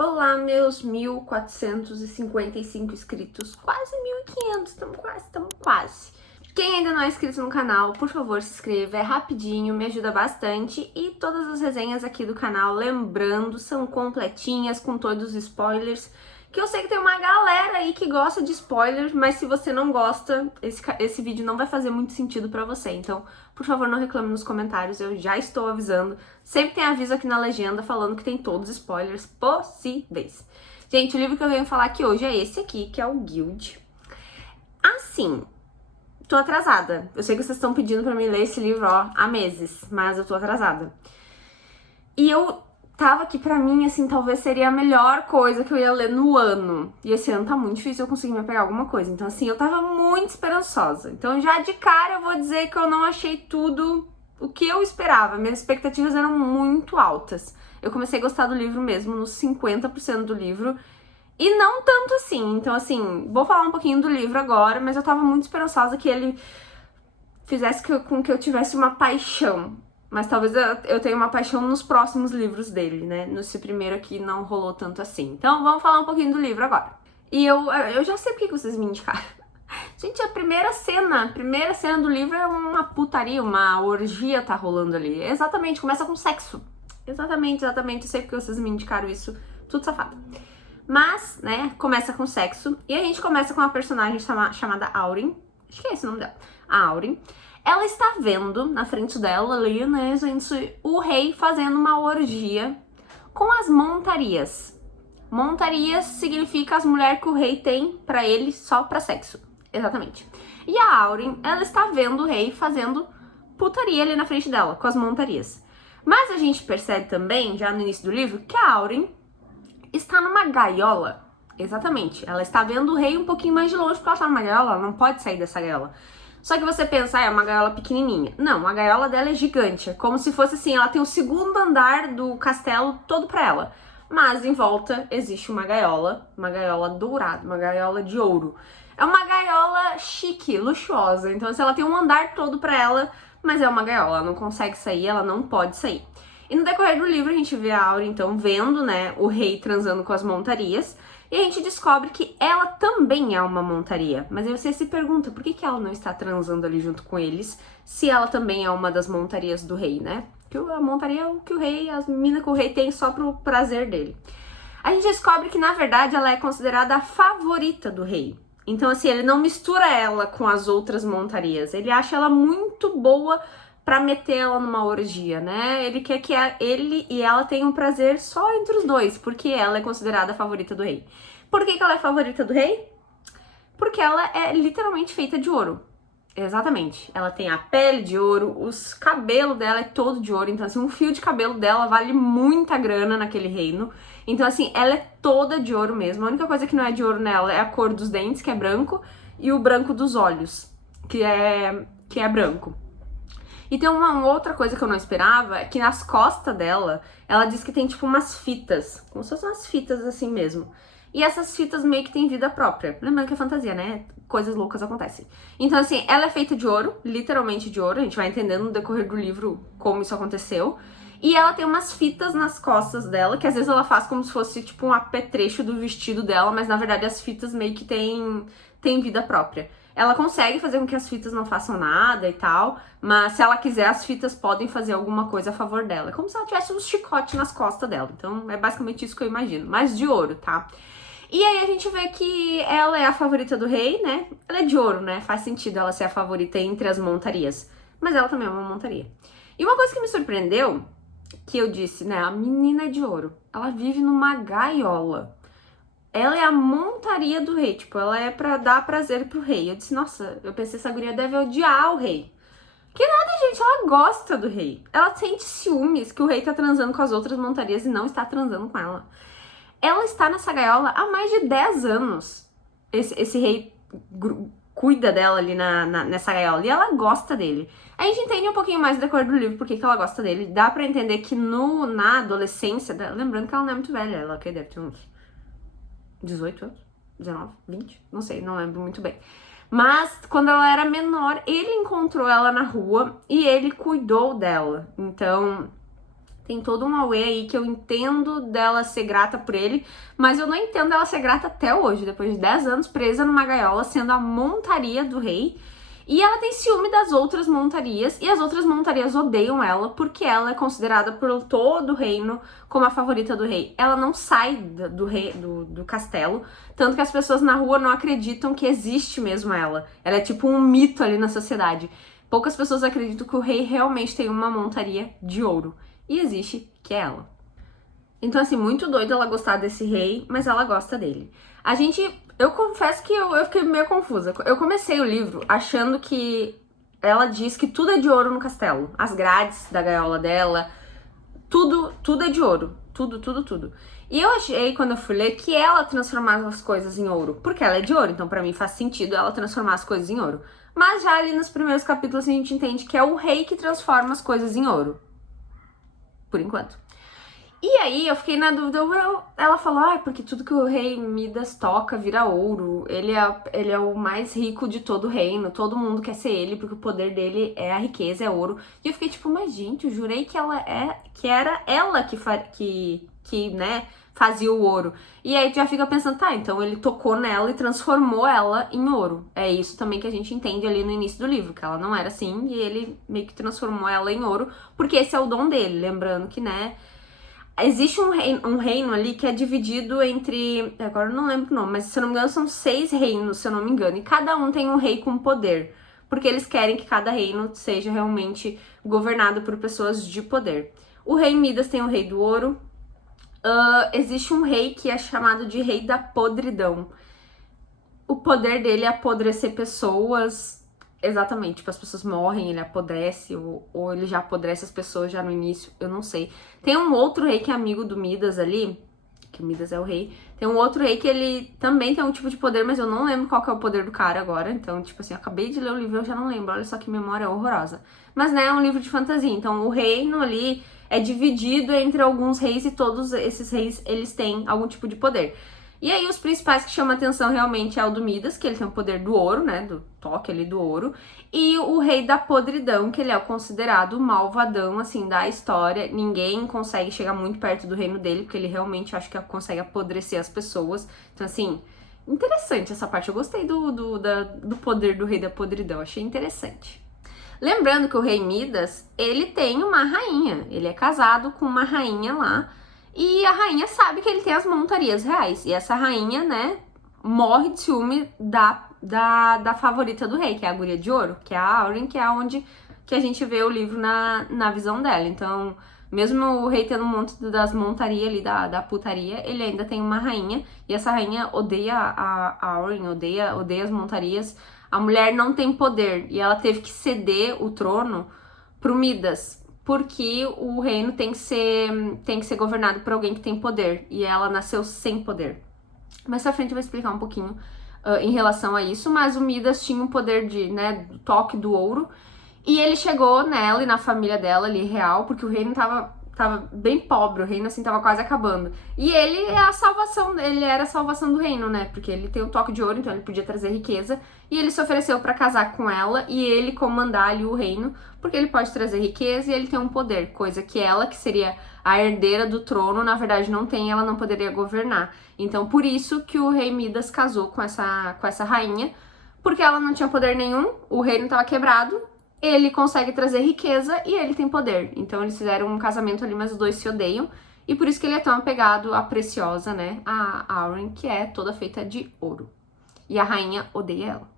Olá, meus 1.455 inscritos, quase 1.500, estamos quase. Quem ainda não é inscrito no canal, por favor, se inscreva, é rapidinho, me ajuda bastante. E todas as resenhas aqui do canal, lembrando, são completinhas, com todos os spoilers. Que eu sei que tem uma galera aí que gosta de spoilers, mas se você não gosta, esse vídeo não vai fazer muito sentido pra você. Então, por favor, não reclame nos comentários, eu já estou avisando. Sempre tem aviso aqui na legenda falando que tem todos os spoilers possíveis. Gente, o livro que eu venho falar aqui hoje é esse aqui, que é o Guild. Assim, tô atrasada. Eu sei que vocês estão pedindo pra mim ler esse livro, ó, há meses, mas eu tô atrasada. E eu tava aqui pra mim, assim, talvez seria a melhor coisa que eu ia ler no ano. E esse ano tá muito difícil eu conseguir me pegar alguma coisa. Então, assim, eu tava muito esperançosa. Então, já de cara, eu vou dizer que eu não achei tudo o que eu esperava. Minhas expectativas eram muito altas. Eu comecei a gostar do livro mesmo, nos 50% do livro. E não tanto assim. Então, assim, vou falar um pouquinho do livro agora, mas eu tava muito esperançosa que ele fizesse com que eu tivesse uma paixão. Mas talvez eu tenha uma paixão nos próximos livros dele, né? Nesse primeiro aqui não rolou tanto assim. Então vamos falar um pouquinho do livro agora. E eu já sei por que vocês me indicaram. Gente, a primeira cena do livro é uma putaria, uma orgia tá rolando ali. Exatamente, começa com sexo. Exatamente, eu sei porque vocês me indicaram isso. Tudo safado. Mas, né, começa com sexo. E a gente começa com uma personagem chamada Auren. Acho que é esse o nome dela. A Auren. Ela está vendo na frente dela ali, né, gente, o rei fazendo uma orgia com as montarias. Montarias significa as mulheres que o rei tem pra ele só pra sexo. Exatamente. E a Auren, ela está vendo o rei fazendo putaria ali na frente dela, com as montarias. Mas a gente percebe também, já no início do livro, que a Auren está numa gaiola. Exatamente. Ela está vendo o rei um pouquinho mais de longe, porque ela está numa gaiola, ela não pode sair dessa gaiola. Só que você pensa, é uma gaiola pequenininha. Não, a gaiola dela é gigante. É como se fosse assim, ela tem o segundo andar do castelo todo pra ela. Mas em volta existe uma gaiola dourada, uma gaiola de ouro. É uma gaiola chique, luxuosa. Então, assim, ela tem um andar todo pra ela, mas é uma gaiola, ela não consegue sair, ela não pode sair. E no decorrer do livro a gente vê a Auren, então, vendo, né, o rei transando com as montarias. E a gente descobre que ela também é uma montaria. Mas aí você se pergunta, por que ela não está transando ali junto com eles, se ela também é uma das montarias do rei, né? Que a montaria é o que o rei, as meninas que o rei tem só pro prazer dele. A gente descobre que, na verdade, ela é considerada a favorita do rei. Então, assim, ele não mistura ela com as outras montarias. Ele acha ela muito boa pra meter ela numa orgia, né? Ele quer que ele e ela tenham prazer só entre os dois, porque ela é considerada a favorita do rei. Por que ela é favorita do rei? Porque ela é literalmente feita de ouro. Exatamente. Ela tem a pele de ouro, os cabelos dela é todo de ouro. Então, assim, um fio de cabelo dela vale muita grana naquele reino. Então, assim, ela é toda de ouro mesmo. A única coisa que não é de ouro nela é a cor dos dentes, que é branco, e o branco dos olhos, que é branco. E tem uma outra coisa que eu não esperava, é que nas costas dela, ela diz que tem tipo umas fitas, como se fossem umas fitas assim mesmo. E essas fitas meio que têm vida própria. Lembrando que é fantasia, né? Coisas loucas acontecem. Então, assim, ela é feita de ouro, literalmente de ouro. A gente vai entendendo no decorrer do livro como isso aconteceu. E ela tem umas fitas nas costas dela, que às vezes ela faz como se fosse tipo um apetrecho do vestido dela, mas na verdade as fitas meio que têm vida própria. Ela consegue fazer com que as fitas não façam nada e tal, mas se ela quiser, as fitas podem fazer alguma coisa a favor dela. É como se ela tivesse um chicote nas costas dela. Então é basicamente isso que eu imagino, mas de ouro, tá? E aí a gente vê que ela é a favorita do rei, né? Ela é de ouro, né? Faz sentido ela ser a favorita entre as montarias. Mas ela também é uma montaria. E uma coisa que me surpreendeu, que eu disse, né? A menina é de ouro. Ela vive numa gaiola. Ela é a montaria do rei, tipo, ela é pra dar prazer pro rei. Eu disse, nossa, eu pensei, essa guria deve odiar o rei. Que nada, gente, ela gosta do rei. Ela sente ciúmes que o rei tá transando com as outras montarias e não está transando com ela. Ela está nessa gaiola há mais de 10 anos. Esse rei cuida dela ali nessa gaiola e ela gosta dele. A gente entende um pouquinho mais do decorrer do livro porque que ela gosta dele. Dá pra entender que na adolescência dela, lembrando que ela não é muito velha, ela que deve ter uns 18 anos, 19, 20, não sei, não lembro muito bem. Mas quando ela era menor, ele encontrou ela na rua e ele cuidou dela. Então, Tem todo um auê aí que eu entendo dela ser grata por ele, mas eu não entendo ela ser grata até hoje, depois de 10 anos presa numa gaiola, sendo a montaria do rei. E ela tem ciúme das outras montarias, e as outras montarias odeiam ela, porque ela é considerada por todo o reino como a favorita do rei. Ela não sai do castelo, tanto que as pessoas na rua não acreditam que existe mesmo ela. Ela é tipo um mito ali na sociedade. Poucas pessoas acreditam que o rei realmente tem uma montaria de ouro. E existe, que é ela. Então, assim, muito doido ela gostar desse rei, mas ela gosta dele. Eu confesso que eu fiquei meio confusa. Eu comecei o livro achando que ela diz que tudo é de ouro no castelo. As grades da gaiola dela, tudo é de ouro. Tudo. E eu achei, quando eu fui ler, que ela transformava as coisas em ouro. Porque ela é de ouro, então pra mim faz sentido ela transformar as coisas em ouro. Mas já ali nos primeiros capítulos a gente entende que é o rei que transforma as coisas em ouro. Por enquanto. E aí eu fiquei na dúvida, ela falou, porque tudo que o rei Midas toca vira ouro, ele é o mais rico de todo o reino, todo mundo quer ser ele, porque o poder dele é a riqueza, é ouro. E eu fiquei tipo, mas gente, eu jurei que era ela que né, fazia o ouro. E aí tu já fica pensando, tá, então ele tocou nela e transformou ela em ouro. É isso também que a gente entende ali no início do livro, que ela não era assim, e ele meio que transformou ela em ouro, porque esse é o dom dele, lembrando que, né, existe um reino ali que é dividido entre... Agora eu não lembro o nome, mas se eu não me engano são 6 reinos, se eu não me engano. E cada um tem um rei com poder. Porque eles querem que cada reino seja realmente governado por pessoas de poder. O rei Midas tem o rei do ouro. Existe um rei que é chamado de rei da podridão. O poder dele é apodrecer pessoas... Exatamente, tipo, as pessoas morrem, ele apodrece, ou ele já apodrece as pessoas já no início, eu não sei. Tem um outro rei que é amigo do Midas ali, que o Midas é o rei. Tem um outro rei que ele também tem um tipo de poder, mas eu não lembro qual que é o poder do cara agora. Então, tipo assim, eu acabei de ler o livro e eu já não lembro, olha só que memória horrorosa. Mas, né, é um livro de fantasia, então o reino ali é dividido entre alguns reis e todos esses reis, eles têm algum tipo de poder. E aí os principais que chamam a atenção realmente é o do Midas, que ele tem o poder do ouro, né, do toque ali do ouro, e o rei da podridão, que ele é o considerado malvadão, assim, da história. Ninguém consegue chegar muito perto do reino dele, porque ele realmente, acho que consegue apodrecer as pessoas. Então, assim, interessante essa parte. Eu gostei do poder do rei da podridão, achei interessante. Lembrando que o rei Midas, ele tem uma rainha, ele é casado com uma rainha lá, e a rainha sabe que ele tem as montarias reais. E essa rainha, né, morre de ciúme da favorita do rei, que é a guria de ouro, que é a Auren, que é onde que a gente vê o livro na visão dela. Então, mesmo o rei tendo um monte das montarias ali, da putaria, ele ainda tem uma rainha. E essa rainha odeia a Auren, odeia as montarias. A mulher não tem poder e ela teve que ceder o trono pro Midas, porque o reino tem que ser governado por alguém que tem poder, e ela nasceu sem poder. Mais pra frente eu vou explicar um pouquinho em relação a isso, mas o Midas tinha um poder do toque do ouro, e ele chegou nela e na família dela ali, real, porque o reino tava bem pobre, o reino assim tava quase acabando. E ele é a salvação, ele era a salvação do reino, né? Porque ele tem o toque de ouro, então ele podia trazer riqueza. E ele se ofereceu pra casar com ela e ele comandar ali o reino, porque ele pode trazer riqueza e ele tem um poder, coisa que ela, que seria a herdeira do trono, na verdade não tem, ela não poderia governar. Então por isso que o rei Midas casou com essa rainha, porque ela não tinha poder nenhum, o reino tava quebrado. Ele consegue trazer riqueza e ele tem poder. Então eles fizeram um casamento ali, mas os dois se odeiam. E por isso que ele é tão apegado à preciosa, né? A Auren, que é toda feita de ouro. E a rainha odeia ela.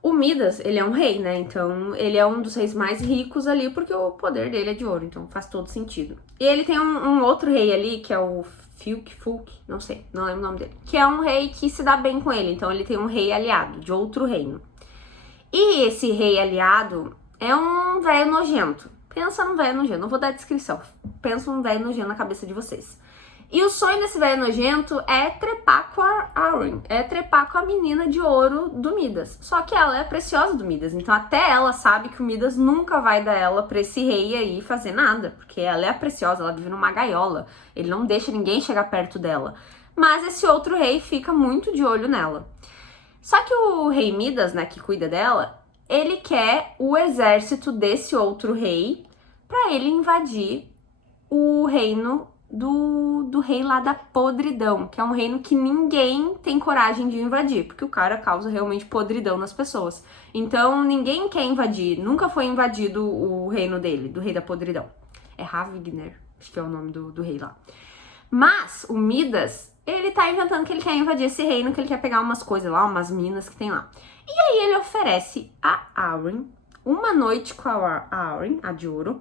O Midas, ele é um rei, né? Então ele é um dos reis mais ricos ali, porque o poder dele é de ouro. Então faz todo sentido. E ele tem um outro rei ali, que é o Fulk, não sei, não lembro o nome dele. Que é um rei que se dá bem com ele. Então ele tem um rei aliado, de outro reino. E esse rei aliado... é um velho nojento. Pensa num velho nojento. Não vou dar descrição. Pensa num velho nojento na cabeça de vocês. E o sonho desse velho nojento é trepar com a Auren. É trepar com a menina de ouro do Midas. Só que ela é a preciosa do Midas. Então até ela sabe que o Midas nunca vai dar ela pra esse rei aí fazer nada. Porque ela é a preciosa. Ela vive numa gaiola. Ele não deixa ninguém chegar perto dela. Mas esse outro rei fica muito de olho nela. Só que o rei Midas, né, que cuida dela... ele quer o exército desse outro rei pra ele invadir o reino do rei lá da podridão, que é um reino que ninguém tem coragem de invadir, porque o cara causa realmente podridão nas pessoas. Então ninguém quer invadir, nunca foi invadido o reino dele, do rei da podridão. É Ravigner, acho que é o nome do rei lá. Mas o Midas, ele tá inventando que ele quer invadir esse reino, que ele quer pegar umas coisas lá, umas minas que tem lá. E aí ele oferece a Arwen uma noite com a Arwen, a de ouro,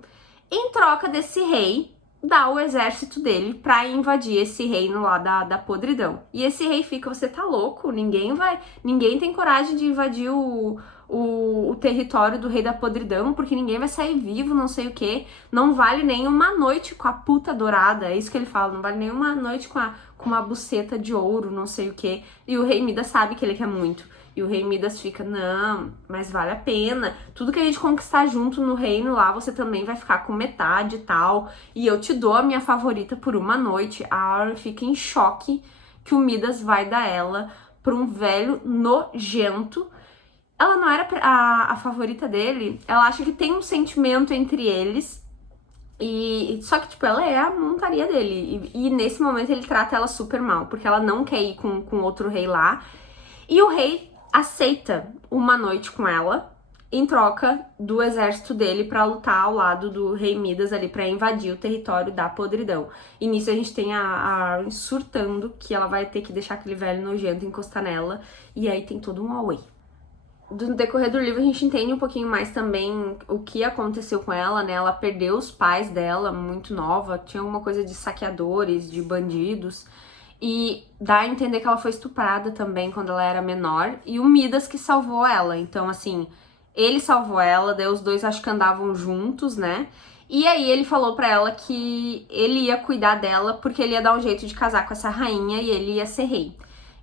em troca desse rei dar o exército dele pra invadir esse reino lá da podridão. E esse rei fica, você tá louco? Ninguém tem coragem de invadir o território do rei da podridão, porque ninguém vai sair vivo, não sei o que. Não vale nem uma noite com a puta dourada, é isso que ele fala, não vale nem uma noite com uma buceta de ouro, não sei o que. E o rei Midas sabe que ele quer muito. E o rei Midas fica, não, mas vale a pena. Tudo que a gente conquistar junto no reino lá, você também vai ficar com metade e tal. E eu te dou a minha favorita por uma noite. A Arwen fica em choque que o Midas vai dar ela pra um velho nojento. Ela não era a favorita dele. Ela acha que tem um sentimento entre eles. Só que, tipo, ela é a montaria dele. E nesse momento ele trata ela super mal. Porque ela não quer ir com outro rei lá. E o rei aceita uma noite com ela em troca do exército dele pra lutar ao lado do rei Midas ali, pra invadir o território da podridão. E nisso a gente tem a Arwen surtando que ela vai ter que deixar aquele velho nojento encostar nela. E aí tem todo um away. No decorrer do livro a gente entende um pouquinho mais também o que aconteceu com ela, né? Ela perdeu os pais dela muito nova, tinha alguma coisa de saqueadores, de bandidos. E dá a entender que ela foi estuprada também quando ela era menor. E o Midas que salvou ela. Então, assim, ele salvou ela, daí os dois acho que andavam juntos, né? E aí ele falou pra ela que ele ia cuidar dela porque ele ia dar um jeito de casar com essa rainha e ele ia ser rei.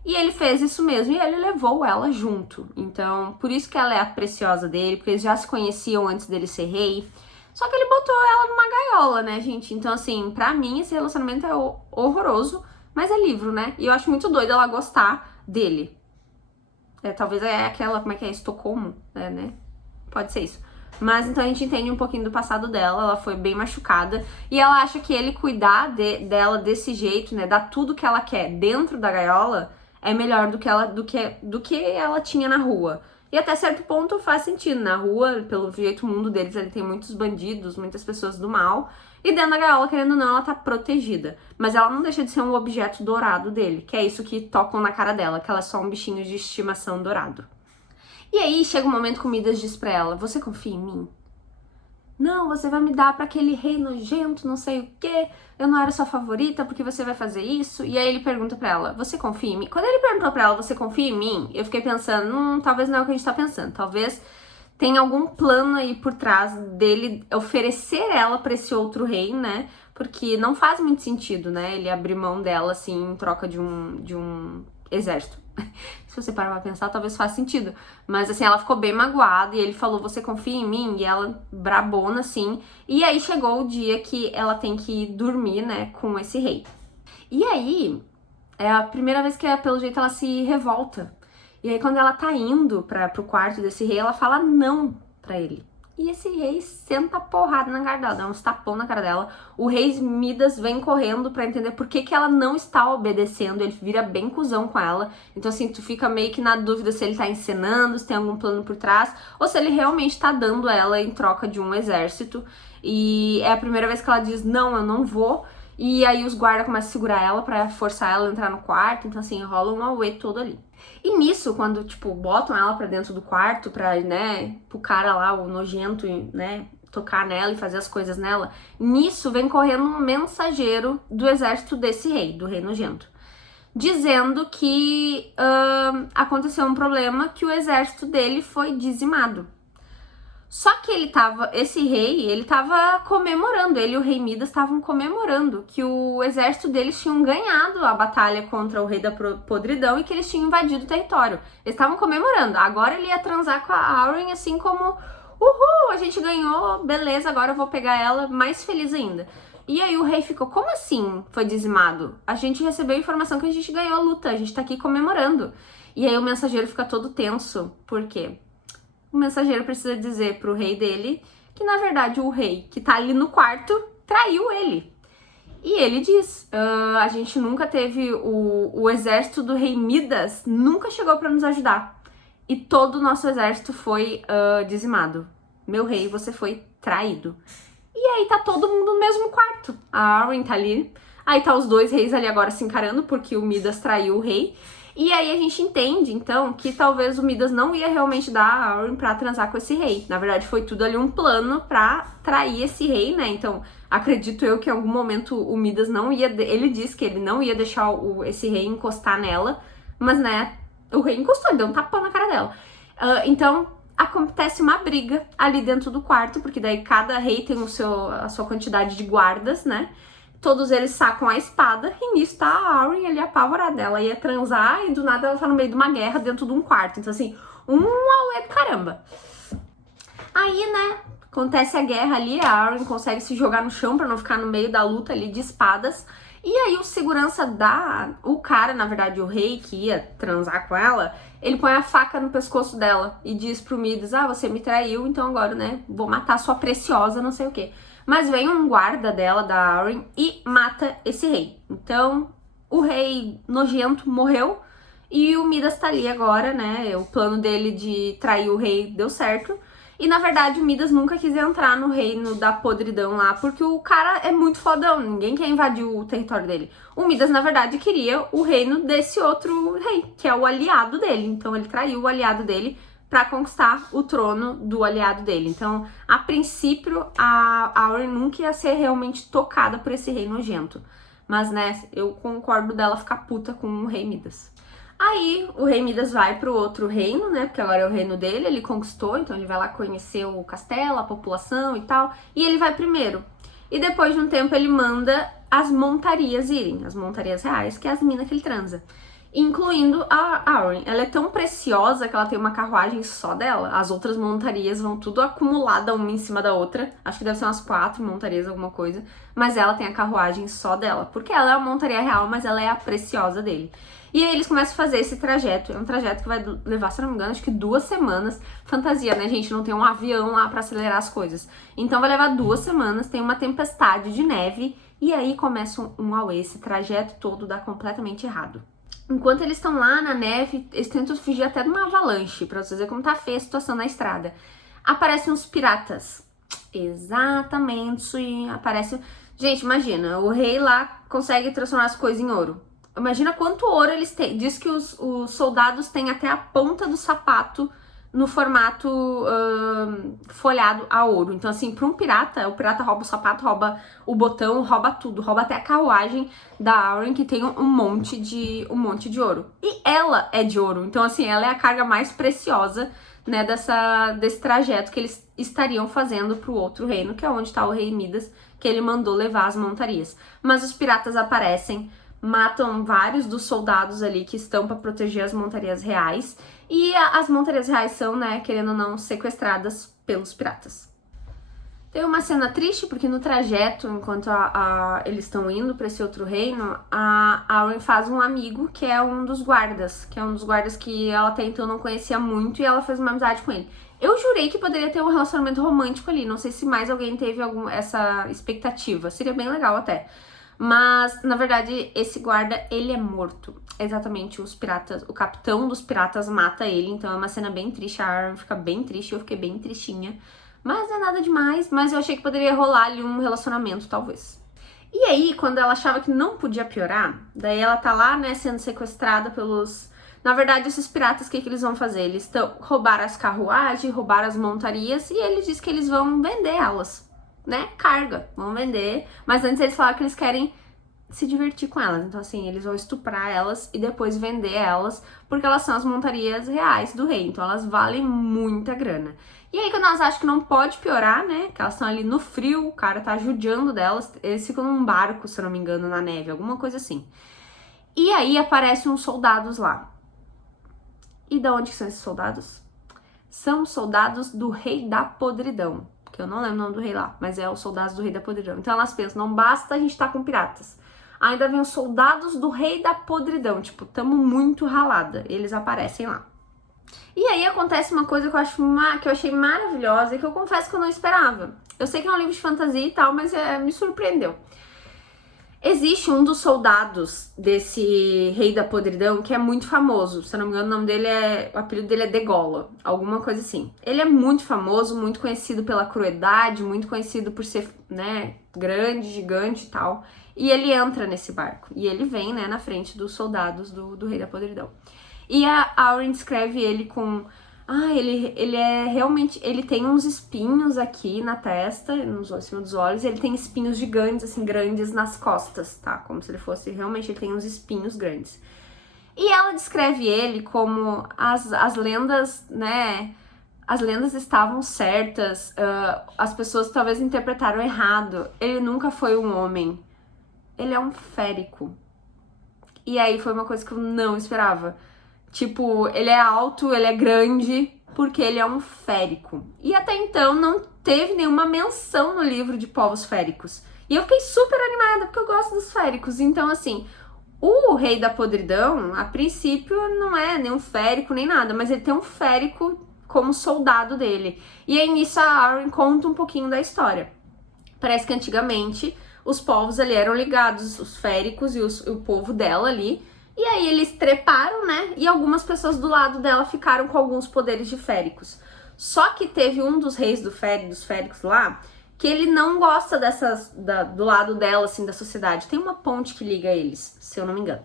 E ele fez isso mesmo e ele levou ela junto. Então, por isso que ela é a preciosa dele, porque eles já se conheciam antes dele ser rei. Só que ele botou ela numa gaiola, né, gente? Então, assim, pra mim esse relacionamento é horroroso. Mas é livro, né? E eu acho muito doido ela gostar dele. Talvez é aquela, como é que é? Estocolmo, né? Pode ser isso. Mas então a gente entende um pouquinho do passado dela, ela foi bem machucada. E ela acha que ele cuidar dela desse jeito, né? Dar tudo que ela quer dentro da gaiola é melhor do que ela tinha na rua. E até certo ponto faz sentido. Na rua, pelo jeito, o mundo deles, ele tem muitos bandidos, muitas pessoas do mal. E dentro da gaiola, querendo ou não, ela tá protegida. Mas ela não deixa de ser um objeto dourado dele, que é isso que tocam na cara dela, que ela é só um bichinho de estimação dourado. E aí chega um momento que o Midas diz pra ela, você confia em mim? Não, você vai me dar pra aquele rei nojento, não sei o quê, eu não era sua favorita porque você vai fazer isso. E aí ele pergunta pra ela, você confia em mim? Quando ele perguntou pra ela, você confia em mim? Eu fiquei pensando, talvez não é o que a gente tá pensando, talvez tem algum plano aí por trás dele oferecer ela pra esse outro rei, né? Porque não faz muito sentido, né? Ele abrir mão dela, assim, em troca de um exército. Se você parar pra pensar, talvez faça sentido. Mas, assim, ela ficou bem magoada e ele falou, você confia em mim? E ela, brabona, assim. E aí chegou o dia que ela tem que dormir, né, com esse rei. E aí, é a primeira vez que, pelo jeito, ela se revolta. E aí, quando ela tá indo pro quarto desse rei, ela fala não pra ele. E esse rei senta a porrada na cara dela, dá uns tapão na cara dela. O rei Midas vem correndo pra entender por que ela não está obedecendo. Ele vira bem cuzão com ela. Então, assim, tu fica meio que na dúvida se ele tá encenando, se tem algum plano por trás, ou se ele realmente tá dando ela em troca de um exército. E é a primeira vez que ela diz, não, eu não vou. E aí os guardas começam a segurar ela pra forçar ela a entrar no quarto. Então, assim, rola um auê todo ali. E nisso, quando, tipo, botam ela pra dentro do quarto pra, né, pro cara lá, o nojento, né, tocar nela e fazer as coisas nela, nisso vem correndo um mensageiro do exército desse rei, do rei nojento, dizendo que aconteceu um problema, que o exército dele foi dizimado. Só que esse rei, ele tava comemorando, ele e o rei Midas estavam comemorando que o exército deles tinham ganhado a batalha contra o rei da podridão e que eles tinham invadido o território. Eles estavam comemorando. Agora ele ia transar com a Arwen assim como, uhul, a gente ganhou, beleza, agora eu vou pegar ela, mais feliz ainda. E aí o rei ficou, como assim foi dizimado? A gente recebeu a informação que a gente ganhou a luta, a gente tá aqui comemorando. E aí o mensageiro fica todo tenso, por quê? O mensageiro precisa dizer pro rei dele que, na verdade, o rei que tá ali no quarto traiu ele. E ele diz, a gente nunca teve, o exército do rei Midas nunca chegou pra nos ajudar. E todo o nosso exército foi dizimado. Meu rei, você foi traído. E aí tá todo mundo no mesmo quarto. A Arwen tá ali, aí tá os dois reis ali agora se encarando, porque o Midas traiu o rei. E aí a gente entende, então, que talvez o Midas não ia realmente dar a Arwen pra transar com esse rei. Na verdade, foi tudo ali um plano pra trair esse rei, né? Então, acredito eu que em algum momento o Midas não ia... Ele disse que ele não ia deixar esse rei encostar nela, mas, né, o rei encostou, ele deu um tapão na cara dela. Então, acontece uma briga ali dentro do quarto, porque daí cada rei tem a sua quantidade de guardas, né? Todos eles sacam a espada e nisso tá a Arwen ali apavorada. Ela ia transar e do nada ela tá no meio de uma guerra dentro de um quarto. Então assim, um auê do caramba. Aí, né, acontece a guerra ali, a Arwen consegue se jogar no chão pra não ficar no meio da luta ali de espadas. E aí o segurança o cara, na verdade o rei que ia transar com ela, ele põe a faca no pescoço dela e diz pro Midas, você me traiu, então agora, né, vou matar sua preciosa, não sei o quê. Mas vem um guarda dela, da Arwen, e mata esse rei. Então, o rei nojento morreu e o Midas tá ali agora, né? O plano dele de trair o rei deu certo. E, na verdade, o Midas nunca quis entrar no reino da podridão lá, porque o cara é muito fodão, ninguém quer invadir o território dele. O Midas, na verdade, queria o reino desse outro rei, que é o aliado dele. Então, ele traiu o aliado dele pra conquistar o trono do aliado dele. Então, a princípio, a Arwen nunca ia ser realmente tocada por esse rei nojento. Mas, né, eu concordo dela ficar puta com o rei Midas. Aí, o rei Midas vai pro outro reino, né, porque agora é o reino dele, ele conquistou, então ele vai lá conhecer o castelo, a população e tal, e ele vai primeiro. E depois de um tempo ele manda as montarias irem, as montarias reais, que é as minas que ele transa. Incluindo a Arwen. Ela é tão preciosa que ela tem uma carruagem só dela. As outras montarias vão tudo acumulada uma em cima da outra. Acho que deve ser umas 4 montarias, alguma coisa. Mas ela tem a carruagem só dela. Porque ela é a montaria real, mas ela é a preciosa dele. E aí eles começam a fazer esse trajeto. É um trajeto que vai levar, se não me engano, acho que 2 semanas. Fantasia, né, gente? Não tem um avião lá pra acelerar as coisas. Então vai levar 2 semanas. Tem uma tempestade de neve. E aí começa um auê. Esse trajeto todo dá completamente errado. Enquanto eles estão lá na neve, eles tentam fugir até de uma avalanche, pra vocês verem como tá feia a situação na estrada. Aparecem uns piratas. Exatamente, aparece... Gente, imagina, o rei lá consegue transformar as coisas em ouro. Imagina quanto ouro eles têm. Diz que os soldados têm até a ponta do sapato no formato folhado a ouro. Então, assim, para um pirata, o pirata rouba o sapato, rouba o botão, rouba tudo. Rouba até a carruagem da Arwen, que tem um monte de ouro. E ela é de ouro. Então, assim, ela é a carga mais preciosa, né, desse trajeto que eles estariam fazendo pro outro reino, que é onde tá o rei Midas, que ele mandou levar as montarias. Mas os piratas aparecem, matam vários dos soldados ali que estão para proteger as montarias reais. E as montarias reais são, né, querendo ou não, sequestradas pelos piratas. Tem uma cena triste, porque no trajeto, enquanto eles estão indo para esse outro reino, a Arwen faz um amigo que é um dos guardas. Que é um dos guardas que ela até então não conhecia muito e ela fez uma amizade com ele. Eu jurei que poderia ter um relacionamento romântico ali. Não sei se mais alguém teve essa expectativa. Seria bem legal até. Mas, na verdade, esse guarda, ele é morto. Exatamente, os piratas, o capitão dos piratas mata ele. Então é uma cena bem triste, a Arwen fica bem triste, eu fiquei bem tristinha. Mas não é nada demais, mas eu achei que poderia rolar ali um relacionamento, talvez. E aí, quando ela achava que não podia piorar, daí ela tá lá, né, sendo sequestrada pelos... Na verdade, esses piratas, o que eles vão fazer? Eles roubaram as carruagens, roubaram as montarias e ele diz que eles vão vender elas, né? Carga, vão vender. Mas antes eles falaram que eles querem se divertir com elas. Então, assim, eles vão estuprar elas e depois vender elas, porque elas são as montarias reais do rei. Então, elas valem muita grana. E aí, quando elas acham que não pode piorar, né? Que elas estão ali no frio, o cara tá judiando delas. Eles ficam num barco, se eu não me engano, na neve, alguma coisa assim. E aí, aparecem uns soldados lá. E de onde são esses soldados? São soldados do Rei da Podridão. Que eu não lembro o nome do rei lá, mas é os soldados do Rei da Podridão. Então elas pensam, não basta a gente estar com piratas. Ainda vem os soldados do Rei da Podridão. Tipo, tamo muito ralada. Eles aparecem lá. E aí acontece uma coisa que eu achei maravilhosa e que eu confesso que eu não esperava. Eu sei que é um livro de fantasia e tal, mas me surpreendeu. Existe um dos soldados desse rei da podridão que é muito famoso. Se eu não me engano, o apelido dele é Degola, alguma coisa assim. Ele é muito famoso, muito conhecido pela crueldade, muito conhecido por ser, né, grande, gigante e tal. E ele entra nesse barco. E ele vem, né, na frente dos soldados do rei da podridão. E a Auren descreve ele com... ele é realmente... Ele tem uns espinhos aqui na testa, em cima dos olhos, e ele tem espinhos gigantes, assim, grandes nas costas, tá? Como se ele fosse... Realmente, ele tem uns espinhos grandes. E ela descreve ele como as lendas, né... As lendas estavam certas, as pessoas talvez interpretaram errado. Ele nunca foi um homem. Ele é um férico. E aí foi uma coisa que eu não esperava. Tipo, ele é alto, ele é grande, porque ele é um férico. E até então não teve nenhuma menção no livro de povos féricos. E eu fiquei super animada, porque eu gosto dos féricos. Então, assim, o rei da podridão, a princípio, não é nem um férico nem nada, mas ele tem um férico como soldado dele. E aí nisso a Arryn conta um pouquinho da história. Parece que antigamente os povos ali eram ligados, os féricos e o povo dela ali. E aí eles treparam, né? E algumas pessoas do lado dela ficaram com alguns poderes de féricos. Só que teve um dos reis dos féricos lá, que ele não gosta do lado dela, assim, da sociedade. Tem uma ponte que liga eles, se eu não me engano.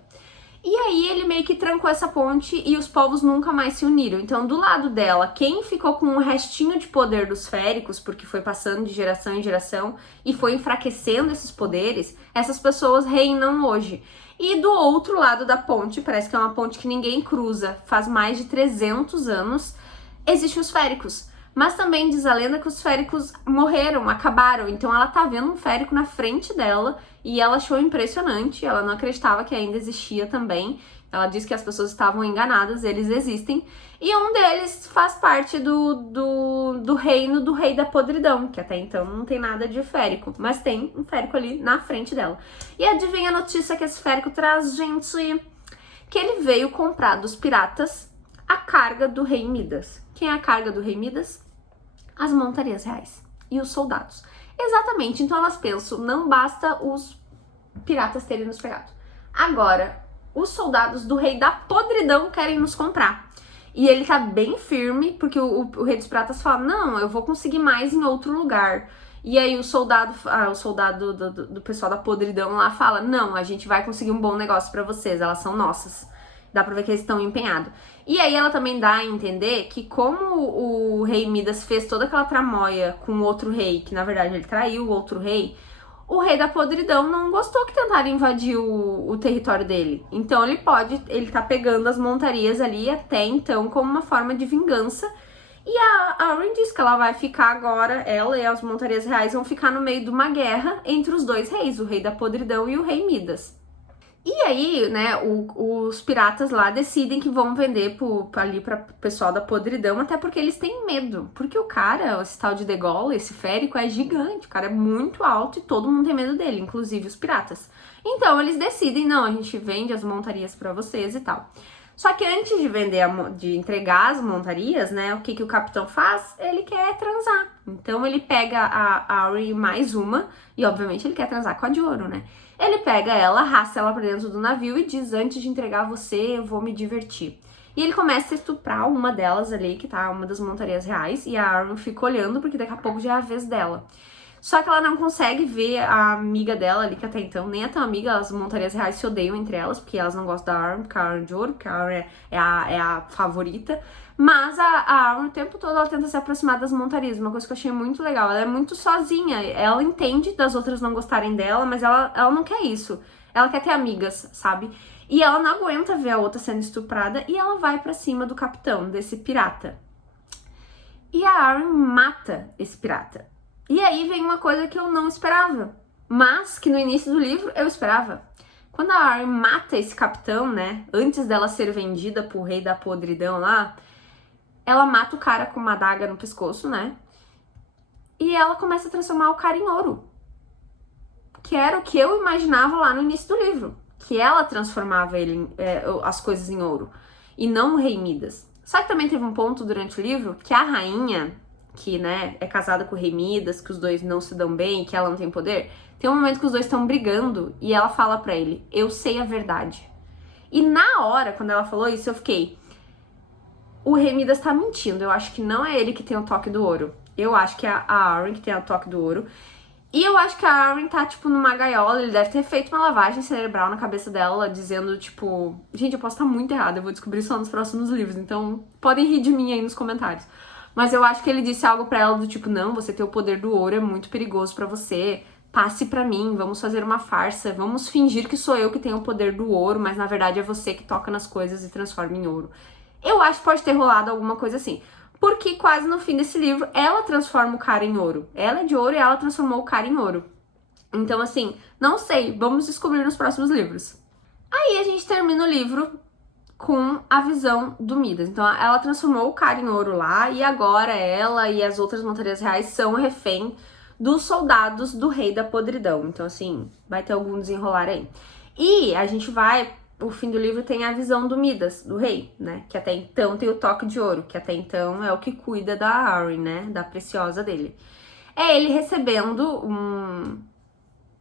E aí ele meio que trancou essa ponte e os povos nunca mais se uniram. Então, do lado dela, quem ficou com um restinho de poder dos féricos, porque foi passando de geração em geração e foi enfraquecendo esses poderes, essas pessoas reinam hoje. E do outro lado da ponte, parece que é uma ponte que ninguém cruza, faz mais de 300 anos, existem os féricos. Mas também diz a lenda que os féricos morreram, acabaram. Então ela tá vendo um férico na frente dela e ela achou impressionante. Ela não acreditava que ainda existia também. Ela diz que as pessoas estavam enganadas, eles existem. E um deles faz parte do reino do rei da podridão, que até então não tem nada de férico, mas tem um férico ali na frente dela. E adivinha a notícia que esse férico traz, gente? Que ele veio comprar dos piratas a carga do rei Midas. Quem é a carga do rei Midas? As montarias reais e os soldados. Exatamente, então elas pensam, não basta os piratas terem nos pegado. Agora, os soldados do rei da podridão querem nos comprar. E ele tá bem firme, porque o rei dos piratas fala, não, eu vou conseguir mais em outro lugar. E aí o soldado do pessoal da podridão lá fala, não, a gente vai conseguir um bom negócio pra vocês, elas são nossas. Dá pra ver que eles estão empenhados. E aí ela também dá a entender que como o rei Midas fez toda aquela tramóia com o outro rei, que na verdade ele traiu o outro rei, o rei da podridão não gostou que tentaram invadir o território dele. Então ele tá pegando as montarias ali até então como uma forma de vingança. E a Arryn diz que ela vai ficar agora, ela e as montarias reais vão ficar no meio de uma guerra entre os dois reis, o rei da podridão e o rei Midas. E aí, né, os piratas lá decidem que vão vender ali pra pessoal da podridão, até porque eles têm medo. Porque o cara, esse tal de Degola, esse férico, é gigante. O cara é muito alto e todo mundo tem medo dele, inclusive os piratas. Então eles decidem, não, a gente vende as montarias pra vocês e tal. Só que antes de de entregar as montarias, né, o que o capitão faz? Ele quer transar. Então ele pega a Arryn mais uma, e obviamente ele quer transar com a de ouro, né? Ele pega ela, arrasta ela pra dentro do navio e diz, antes de entregar você, eu vou me divertir. E ele começa a estuprar uma delas ali, que tá uma das montarias reais, e a Arryn fica olhando, porque daqui a pouco já é a vez dela. Só que ela não consegue ver a amiga dela ali, que até então nem é tão amiga, as montarias reais se odeiam entre elas, porque elas não gostam da Arryn, porque a Arryn de ouro, porque a Arryn é a favorita. Mas a Arryn o tempo todo ela tenta se aproximar das montarias, uma coisa que eu achei muito legal. Ela é muito sozinha, ela entende das outras não gostarem dela, mas ela não quer isso. Ela quer ter amigas, sabe? E ela não aguenta ver a outra sendo estuprada e ela vai pra cima do capitão, desse pirata. E a Arryn mata esse pirata. E aí vem uma coisa que eu não esperava, mas que no início do livro eu esperava. Quando a Arryn mata esse capitão, né, antes dela ser vendida pro rei da podridão lá, ela mata o cara com uma adaga no pescoço, né? E ela começa a transformar o cara em ouro. Que era o que eu imaginava lá no início do livro. Que ela transformava as coisas em ouro. E não o rei Midas. Só que também teve um ponto durante o livro que a rainha, que, né, é casada com o rei Midas, que os dois não se dão bem, que ela não tem poder, Tem um momento que os dois estão brigando e ela fala pra ele, eu sei a verdade. E na hora, quando ela falou isso, eu fiquei, o Rei Midas tá mentindo, eu acho que não é ele que tem o toque do ouro. Eu acho que é a Arryn que tem o toque do ouro. E eu acho que a Arryn tá, tipo, numa gaiola, ele deve ter feito uma lavagem cerebral na cabeça dela, dizendo, tipo... Gente, eu posso estar muito errada, eu vou descobrir só nos próximos livros, então podem rir de mim aí nos comentários. Mas eu acho que ele disse algo pra ela do tipo, não, você ter o poder do ouro é muito perigoso pra você, passe pra mim, vamos fazer uma farsa, vamos fingir que sou eu que tenho o poder do ouro, mas na verdade é você que toca nas coisas e transforma em ouro. Eu acho que pode ter rolado alguma coisa assim. Porque quase no fim desse livro, ela transforma o cara em ouro. Ela é de ouro e ela transformou o cara em ouro. Então, assim, não sei, vamos descobrir nos próximos livros. Aí a gente termina o livro com a visão do Midas. Então, ela transformou o cara em ouro lá e agora ela e as outras montarias reais são refém dos soldados do Rei da Podridão. Então, assim, vai ter algum desenrolar aí. E a gente vai... O fim do livro tem a visão do Midas, do rei, né? Que até então tem o toque de ouro, que até então é o que cuida da Arryn, né? Da preciosa dele. É ele recebendo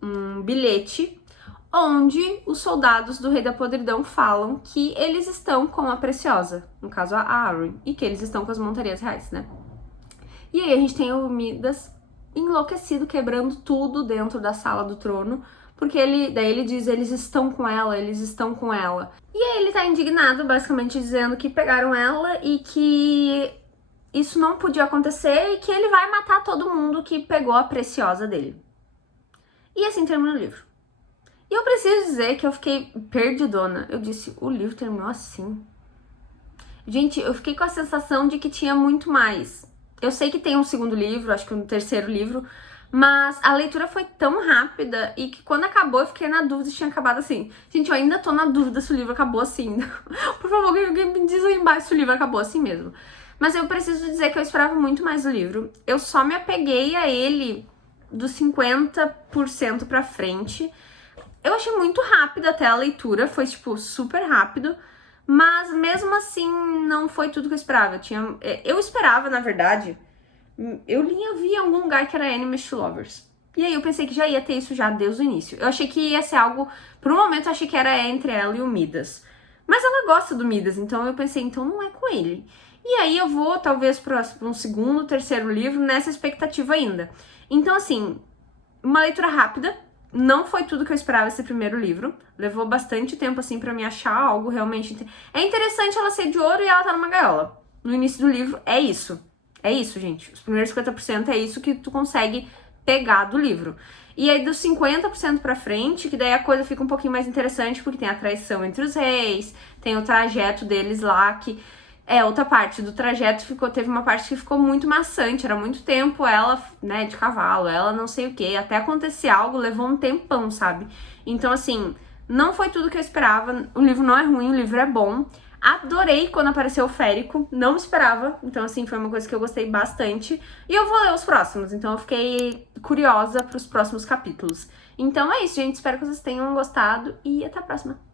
um bilhete onde os soldados do Rei da Podridão falam que eles estão com a preciosa, no caso a Arryn, e que eles estão com as montarias reais, né? E aí a gente tem o Midas enlouquecido, quebrando tudo dentro da sala do trono, porque daí ele diz, eles estão com ela, eles estão com ela. E aí ele tá indignado, basicamente dizendo que pegaram ela e que isso não podia acontecer e que ele vai matar todo mundo que pegou a preciosa dele. E assim termina o livro. E eu preciso dizer que eu fiquei perdidona. Eu disse, o livro terminou assim. Gente, eu fiquei com a sensação de que tinha muito mais. Eu sei que tem um segundo livro, acho que um terceiro livro, mas a leitura foi tão rápida e que quando acabou eu fiquei na dúvida se tinha acabado assim. Gente, eu ainda tô na dúvida se o livro acabou assim. Por favor, alguém me diz aí embaixo se o livro acabou assim mesmo. Mas eu preciso dizer que eu esperava muito mais do livro. Eu só me apeguei a ele dos 50% pra frente. Eu achei muito rápido até a leitura, foi tipo super rápido. Mas mesmo assim não foi tudo que eu esperava. Eu esperava, na verdade... Eu vi em algum lugar que era Enemies to Lovers. E aí eu pensei que já ia ter isso já desde o início. Eu achei que ia ser algo... Por um momento eu achei que era entre ela e o Midas. Mas ela gosta do Midas, então eu pensei, então não é com ele. E aí eu vou, talvez, para um segundo, terceiro livro, nessa expectativa ainda. Então, assim, uma leitura rápida. Não foi tudo que eu esperava esse primeiro livro. Levou bastante tempo, assim, pra me achar algo realmente... É interessante ela ser de ouro e ela tá numa gaiola. No início do livro, é isso. É isso, gente. Os primeiros 50% é isso que tu consegue pegar do livro. E aí dos 50% pra frente, que daí a coisa fica um pouquinho mais interessante, porque tem a traição entre os reis, tem o trajeto deles lá, que é outra parte do trajeto, teve uma parte que ficou muito maçante, era muito tempo ela, né, de cavalo, ela não sei o que, até acontecer algo, levou um tempão, sabe? Então, assim, não foi tudo que eu esperava, o livro não é ruim, o livro é bom. Adorei quando apareceu o Férico, não esperava, então assim, foi uma coisa que eu gostei bastante. E eu vou ler os próximos, então eu fiquei curiosa para os próximos capítulos. Então é isso, gente, espero que vocês tenham gostado e até a próxima!